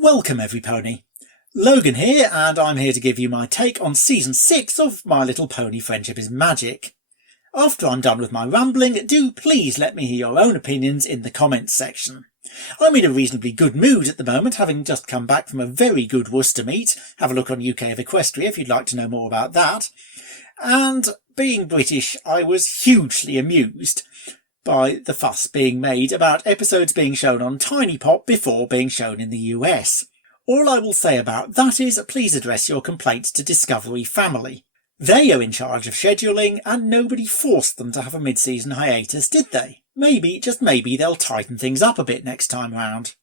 Welcome every pony. Logan here, and I'm here to give you my take on Season 6 of My Little Pony Friendship is Magic. After I'm done with my rambling, do please let me hear your own opinions in the comments section. I'm in a reasonably good mood at the moment, having just come back from a very good Worcester meet. Have a look on UK of Equestria if you'd like to know more about that. And being British, I was hugely amused by the fuss being made about episodes being shown on Tiny Pop before being shown in the US. All I will say about that is please address your complaints to Discovery Family. They are in charge of scheduling and nobody forced them to have a mid-season hiatus, did they? Maybe, just maybe, they'll tighten things up a bit next time round.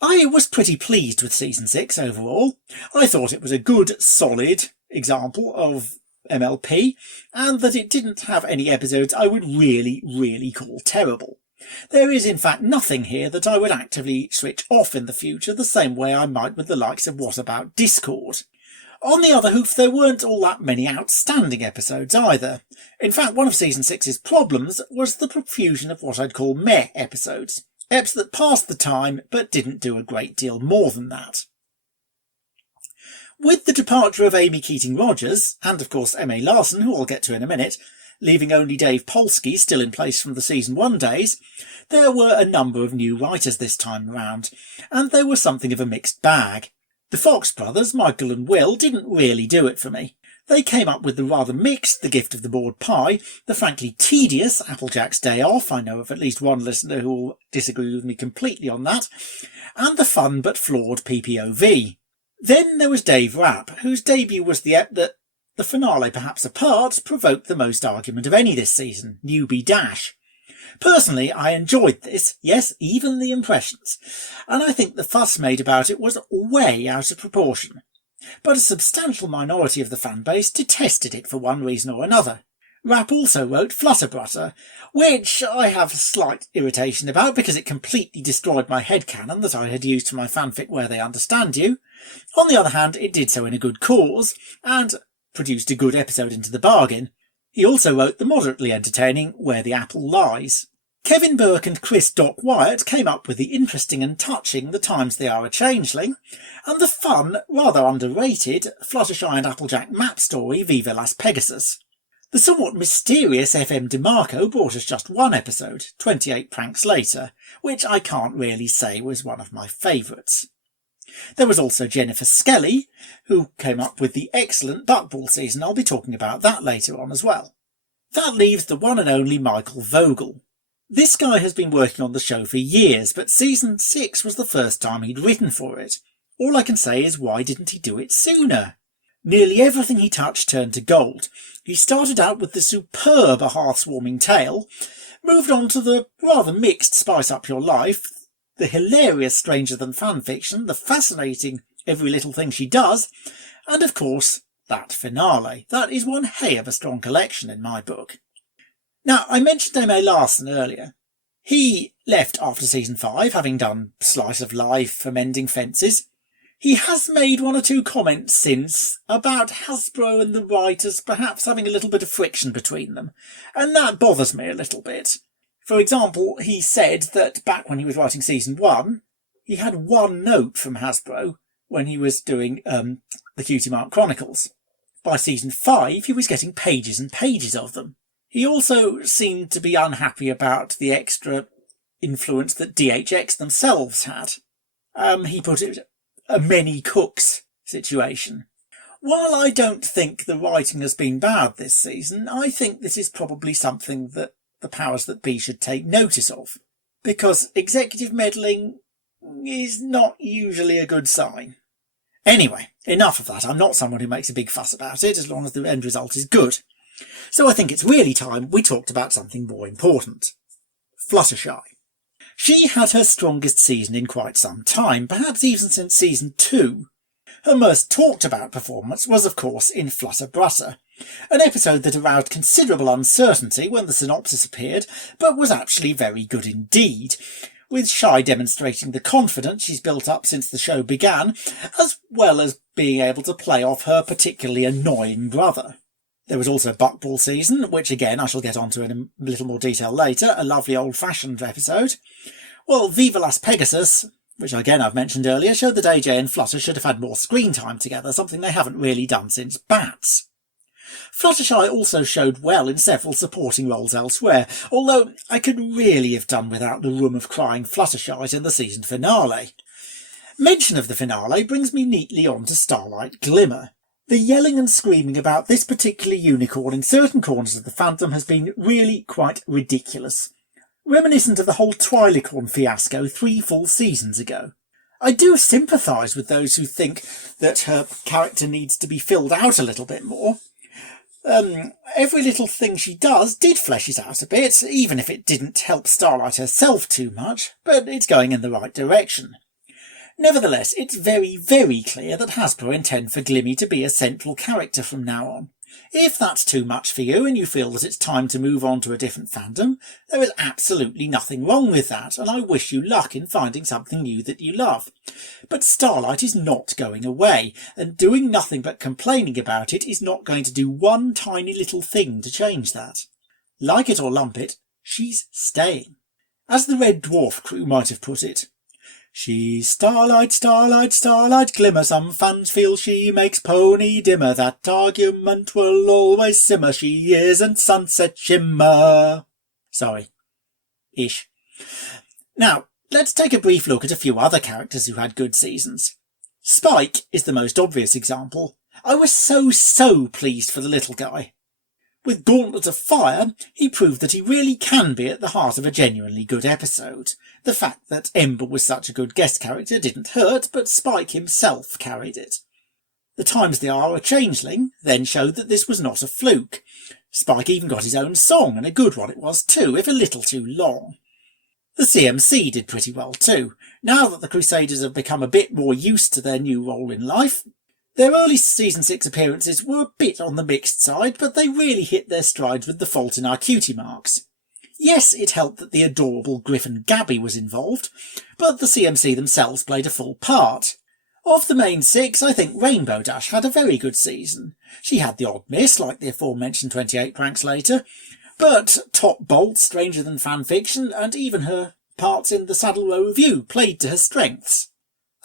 I was pretty pleased with Season 6 overall. I thought it was a good, solid example of MLP, and that it didn't have any episodes I would really call terrible. There is in fact nothing here that I would actively switch off in the future the same way I might with the likes of What About Discord. On the other hoof, there weren't all that many outstanding episodes either. In fact, one of Season 6's problems was the profusion of what I'd call meh episodes. Eps that passed the time but didn't do a great deal more than that. With the departure of Amy Keating-Rogers, and of course Emma Larson, who I'll get to in a minute, leaving only Dave Polsky still in place from the Season 1 days, there were a number of new writers this time around, and they were something of a mixed bag. The Fox brothers, Michael and Will, didn't really do it for me. They came up with the rather mixed The Gift of the Bored Pie, the frankly tedious Applejack's Day Off, I know of at least one listener who will disagree with me completely on that, and the fun but flawed PPOV. Then there was Dave Rapp, whose debut was the ep that, the finale perhaps apart, provoked the most argument of any this season, Newbie Dash. Personally, I enjoyed this, yes, even the impressions, and I think the fuss made about it was way out of proportion. But a substantial minority of the fan base detested it for one reason or another. Rapp also wrote Flutterbrutter, which I have slight irritation about because it completely destroyed my headcanon that I had used for my fanfic Where They Understand You. On the other hand, it did so in a good cause, and produced a good episode into the bargain. He also wrote the moderately entertaining Where the Apple Lies. Kevin Burke and Chris Doc Wyatt came up with the interesting and touching The Times They Are a Changeling, and the fun, rather underrated, Fluttershy and Applejack map story Viva Las Pegasus. The somewhat mysterious FM DeMarco brought us just one episode, 28 pranks later, which I can't really say was one of my favourites. There was also Jennifer Skelly, who came up with the excellent Buckball season. I'll be talking about that later on as well. That leaves the one and only Michael Vogel. This guy has been working on the show for years, but Season 6 was the first time he'd written for it. All I can say is, why didn't he do it sooner? Nearly everything he touched turned to gold. He started out with the superb A Hearth-Warming Tale, moved on to the rather mixed Spice Up Your Life, the hilarious Stranger Than Fanfiction, the fascinating Every Little Thing She Does, and of course, that finale. That is one hey of a strong collection in my book. Now, I mentioned M.A. Larson earlier. He left after Season 5, having done Slice of Life, Mending Fences. He has made one or two comments since about Hasbro and the writers perhaps having a little bit of friction between them, and that bothers me a little bit. For example, he said that back when he was writing Season 1, he had one note from Hasbro when he was doing the Cutie Mark Chronicles. By Season 5, he was getting pages and pages of them. He also seemed to be unhappy about the extra influence that DHX themselves had. He put it a many cooks situation. While I don't think the writing has been bad this season, I think this is probably something that the powers that be should take notice of, because executive meddling is not usually a good sign. Anyway, enough of that. I'm not someone who makes a big fuss about it, as long as the end result is good. So I think it's really time we talked about something more important. Fluttershy. She had her strongest season in quite some time, perhaps even since Season 2. Her most talked about performance was of course in Flutterbrutter, an episode that aroused considerable uncertainty when the synopsis appeared, but was actually very good indeed, with Shy demonstrating the confidence she's built up since the show began, as well as being able to play off her particularly annoying brother. There was also Buckball season, which again I shall get onto in a little more detail later, a lovely old-fashioned episode. Well, Viva Las Pegasus, which again I've mentioned earlier, showed that AJ and Flutter should have had more screen time together, something they haven't really done since Bats. Fluttershy also showed well in several supporting roles elsewhere, although I could really have done without the room of crying Fluttershys in the season finale. Mention of the finale brings me neatly on to Starlight Glimmer. The yelling and screaming about this particular unicorn in certain corners of the fandom has been really quite ridiculous, reminiscent of the whole Twilicorn fiasco 3 full seasons ago. I do sympathise with those who think that her character needs to be filled out a little bit more. Every little thing she does did flesh it out a bit, even if it didn't help Starlight herself too much, but it's going in the right direction. Nevertheless, it's very, very clear that Hasbro intend for Glimmy to be a central character from now on. If that's too much for you and you feel that it's time to move on to a different fandom, there is absolutely nothing wrong with that, and I wish you luck in finding something new that you love. But Starlight is not going away, and doing nothing but complaining about it is not going to do one tiny little thing to change that. Like it or lump it, she's staying. As the Red Dwarf crew might have put it, she's Starlight, Starlight, Starlight Glimmer. Some fans feel she makes Pony dimmer. That argument will always simmer. She isn't Sunset Shimmer. Sorry. Ish. Now, let's take a brief look at a few other characters who had good seasons. Spike is the most obvious example. I was so pleased for the little guy. With Gauntlet of Fire, he proved that he really can be at the heart of a genuinely good episode. The fact that Ember was such a good guest character didn't hurt, but Spike himself carried it. The Times They Are a Changeling then showed that this was not a fluke. Spike even got his own song, and a good one it was too, if a little too long. The CMC did pretty well too. Now that the Crusaders have become a bit more used to their new role in life, their early Season 6 appearances were a bit on the mixed side, but they really hit their strides with The Fault in Our Cutie Marks. Yes, it helped that the adorable Griffin Gabby was involved, but the CMC themselves played a full part. Of the main 6, I think Rainbow Dash had a very good season. She had the odd miss, like the aforementioned 28 Pranks Later, but Top Bolt, Stranger Than Fanfiction, and even her parts in the Saddle Row Review played to her strengths.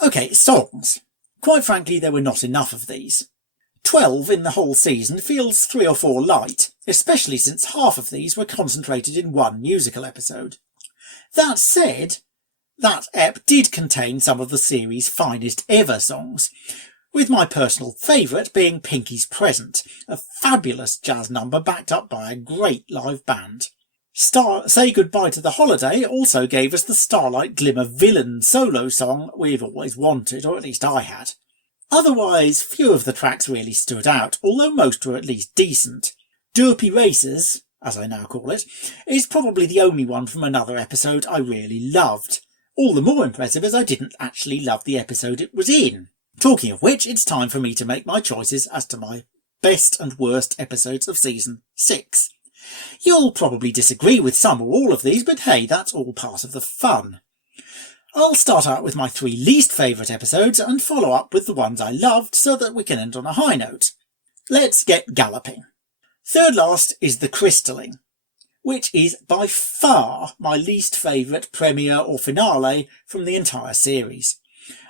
Okay, songs. Quite frankly, there were not enough of these. 12 in the whole season feels 3 or 4 light, especially since half of these were concentrated in one musical episode. That said, that ep did contain some of the series' finest ever songs, with my personal favourite being Pinky's Present, a fabulous jazz number backed up by a great live band. Say Goodbye to the Holiday also gave us the Starlight Glimmer villain solo song we've always wanted, or at least I had. Otherwise, few of the tracks really stood out, although most were at least decent. Derpy Races, as I now call it, is probably the only one from another episode I really loved. All the more impressive as I didn't actually love the episode it was in. Talking of which, it's time for me to make my choices as to my best and worst episodes of Season 6. You'll probably disagree with some or all of these, but hey, that's all part of the fun. I'll start out with my 3 least favourite episodes and follow up with the ones I loved so that we can end on a high note. Let's get galloping. Third last is The Crystalling, which is by far my least favourite premiere or finale from the entire series.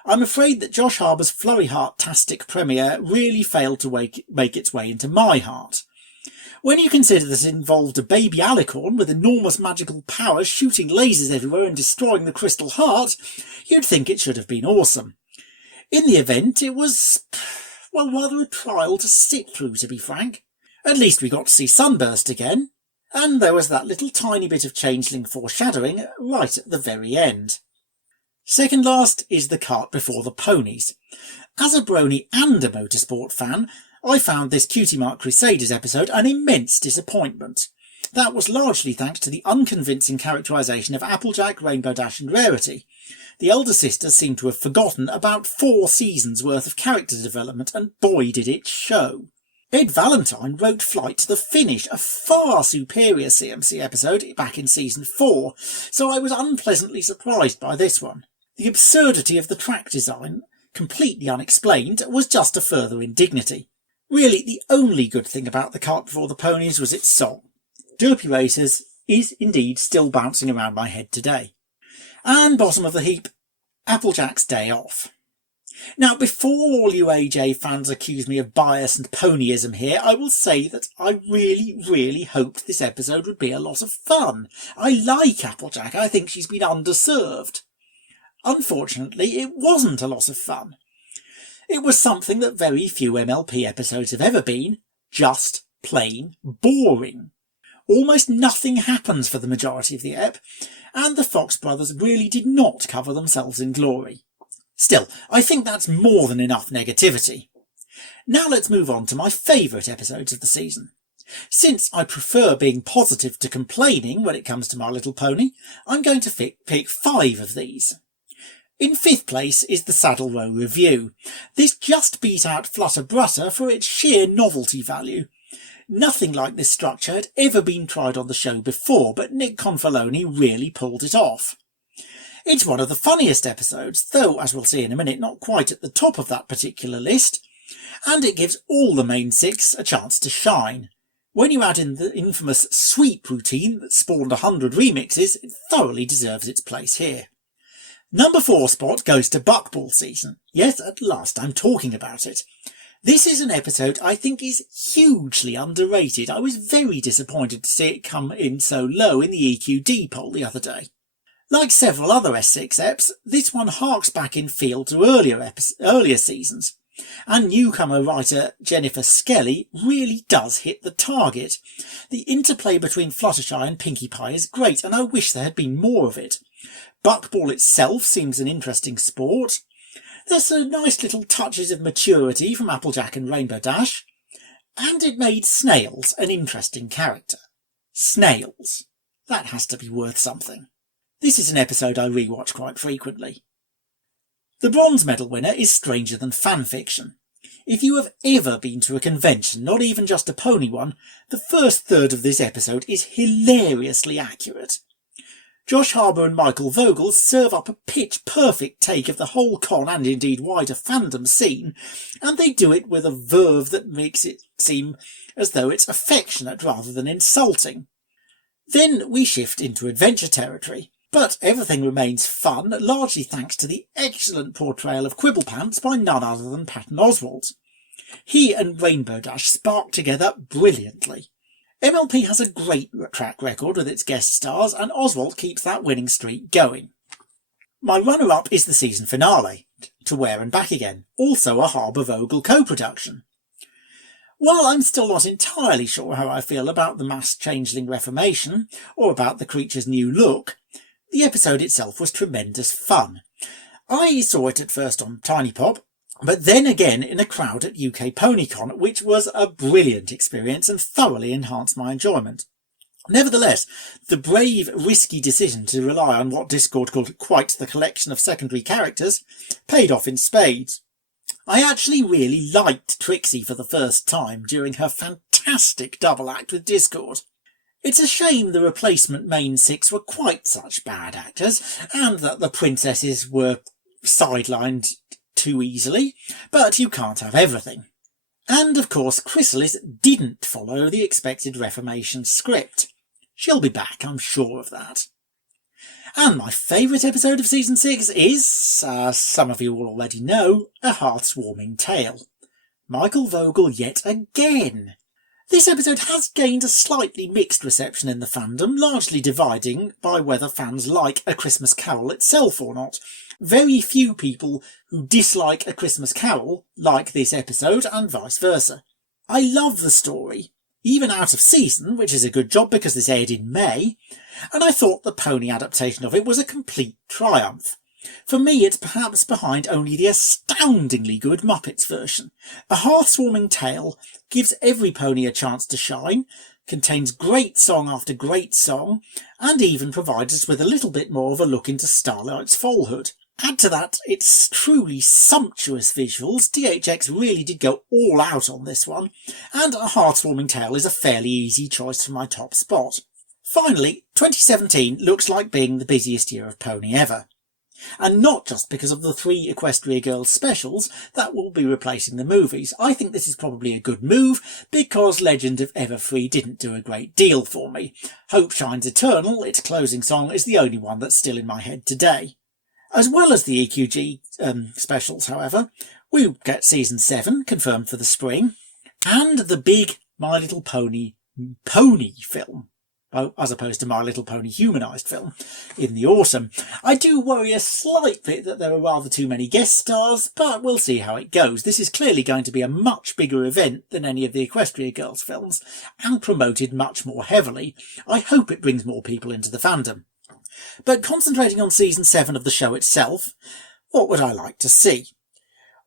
I'm afraid that Josh Harbour's Flurry Heart-tastic premiere really failed to make its way into my heart. When you consider that it involved a baby alicorn with enormous magical powers shooting lasers everywhere and destroying the crystal heart, you'd think it should have been awesome. In the event, it was, well, rather a trial to sit through, to be frank. At least we got to see Sunburst again, and there was that little tiny bit of changeling foreshadowing right at the very end. Second last is The Cart Before the Ponies. As a brony and a motorsport fan, I found this Cutie Mark Crusaders episode an immense disappointment. That was largely thanks to the unconvincing characterisation of Applejack, Rainbow Dash and Rarity. The elder sisters seem to have forgotten about 4 seasons worth of character development, and boy did it show. Ed Valentine wrote Flight to the Finish, a far superior CMC episode back in season 4, so I was unpleasantly surprised by this one. The absurdity of the track design, completely unexplained, was just a further indignity. Really, the only good thing about The Cart Before the Ponies was its song. Derpy Racers is indeed still bouncing around my head today. And bottom of the heap, Applejack's Day Off. Now, before all you AJ fans accuse me of bias and ponyism here, I will say that I really hoped this episode would be a lot of fun. I like Applejack. I think she's been underserved. Unfortunately, it wasn't a lot of fun. It was something that very few MLP episodes have ever been, just plain boring. Almost nothing happens for the majority of the ep, and the Fox brothers really did not cover themselves in glory. Still, I think that's more than enough negativity. Now let's move on to my favourite episodes of the season. Since I prefer being positive to complaining when it comes to My Little Pony, I'm going to pick 5 of these. In 5th place is the Saddle Row Review. This just beat out Flutter Brutter for its sheer novelty value. Nothing like this structure had ever been tried on the show before, but Nick Confalone really pulled it off. It's one of the funniest episodes, though, as we'll see in a minute, not quite at the top of that particular list, and it gives all the main 6 a chance to shine. When you add in the infamous sweep routine that spawned 100 remixes, it thoroughly deserves its place here. Number 4 spot goes to Buckball Season. Yes, at last I'm talking about it. This is an episode I think is hugely underrated. I was very disappointed to see it come in so low in the EQD poll the other day. Like several other S6 eps, this one harks back in feel to earlier seasons, and newcomer writer Jennifer Skelly really does hit the target. The interplay between Fluttershy and Pinkie Pie is great, and I wish there had been more of it. Buckball itself seems an interesting sport. There's some nice little touches of maturity from Applejack and Rainbow Dash, and it made Snails an interesting character. Snails. That has to be worth something. This is an episode I rewatch quite frequently. The bronze medal winner is Stranger Than Fanfiction. If you have ever been to a convention, not even just a pony one, the first third of this episode is hilariously accurate. Josh Harbour and Michael Vogel serve up a pitch-perfect take of the whole con and indeed wider fandom scene, and they do it with a verve that makes it seem as though it's affectionate rather than insulting. Then we shift into adventure territory, but everything remains fun, largely thanks to the excellent portrayal of Quibblepants by none other than Patton Oswalt. He and Rainbow Dash spark together brilliantly. MLP has a great track record with its guest stars, and Oswalt keeps that winning streak going. My runner-up is the season finale, To Where and Back Again, also a Harbour-Vogel co-production. While I'm still not entirely sure how I feel about the mass changeling reformation, or about the creature's new look, the episode itself was tremendous fun. I saw it at first on Tiny Pop, but then again in a crowd at UK PonyCon, which was a brilliant experience and thoroughly enhanced my enjoyment. Nevertheless, the brave, risky decision to rely on what Discord called quite the collection of secondary characters paid off in spades. I actually really liked Trixie for the first time during her fantastic double act with Discord. It's a shame the replacement main 6 were quite such bad actors, and that the princesses were sidelined too easily, but you can't have everything. And of course Chrysalis didn't follow the expected Reformation script. She'll be back, I'm sure of that. And my favourite episode of Season 6 is, some of you will already know, A Heart's Warming Tale. Michael Vogel yet again. This episode has gained a slightly mixed reception in the fandom, largely dividing by whether fans like A Christmas Carol itself or not. Very few people who dislike A Christmas Carol like this episode, and vice versa. I love the story, even out of season, which is a good job because this aired in May, and I thought the pony adaptation of it was a complete triumph. For me, it's perhaps behind only the astoundingly good Muppets version. A Hearthwarming Tale gives every pony a chance to shine, contains great song after great song, and even provides us with a little bit more of a look into Starlight's foalhood. Add to that its truly sumptuous visuals. DHX really did go all out on this one, and A Heartwarming Tale is a fairly easy choice for my top spot. Finally, 2017 looks like being the busiest year of pony ever. And not just because of the 3 Equestria Girls specials that will be replacing the movies. I think this is probably a good move because Legend of Everfree didn't do a great deal for me. Hope Shines Eternal, its closing song, is the only one that's still in my head today. As well as the EQG specials, however, we get season 7 confirmed for the spring, and the big My Little Pony film, as opposed to My Little Pony humanised film, in the autumn. I do worry a slight bit that there are rather too many guest stars, but we'll see how it goes. This is clearly going to be a much bigger event than any of the Equestria Girls films, and promoted much more heavily. I hope it brings more people into the fandom. But concentrating on season 7 of the show itself, what would I like to see?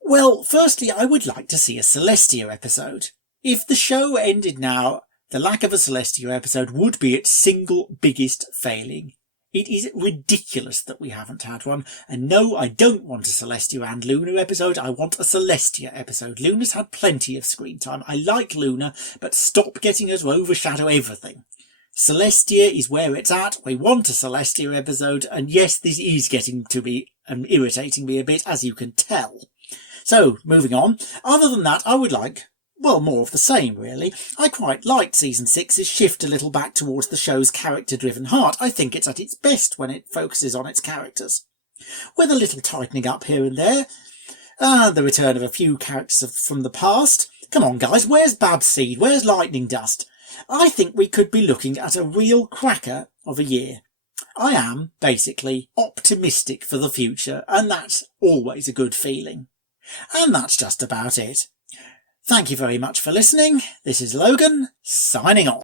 Well, firstly, I would like to see a Celestia episode. If the show ended now, the lack of a Celestia episode would be its single biggest failing. It is ridiculous that we haven't had one. And no, I don't want a Celestia and Luna episode. I want a Celestia episode. Luna's had plenty of screen time. I like Luna, but stop getting her to overshadow everything. Celestia is where it's at. We want a Celestia episode. And yes, this is getting to be irritating me a bit, as you can tell. So, moving on. Other than that, I would like, well, more of the same, really. I quite liked Season 6's shift a little back towards the show's character-driven heart. I think it's at its best when it focuses on its characters. With a little tightening up here and there, the return of a few characters from the past. Come on, guys, where's Babseed? Where's Lightning Dust? I think we could be looking at a real cracker of a year. I am, basically, optimistic for the future, and that's always a good feeling. And that's just about it. Thank you very much for listening. This is Logan, signing off.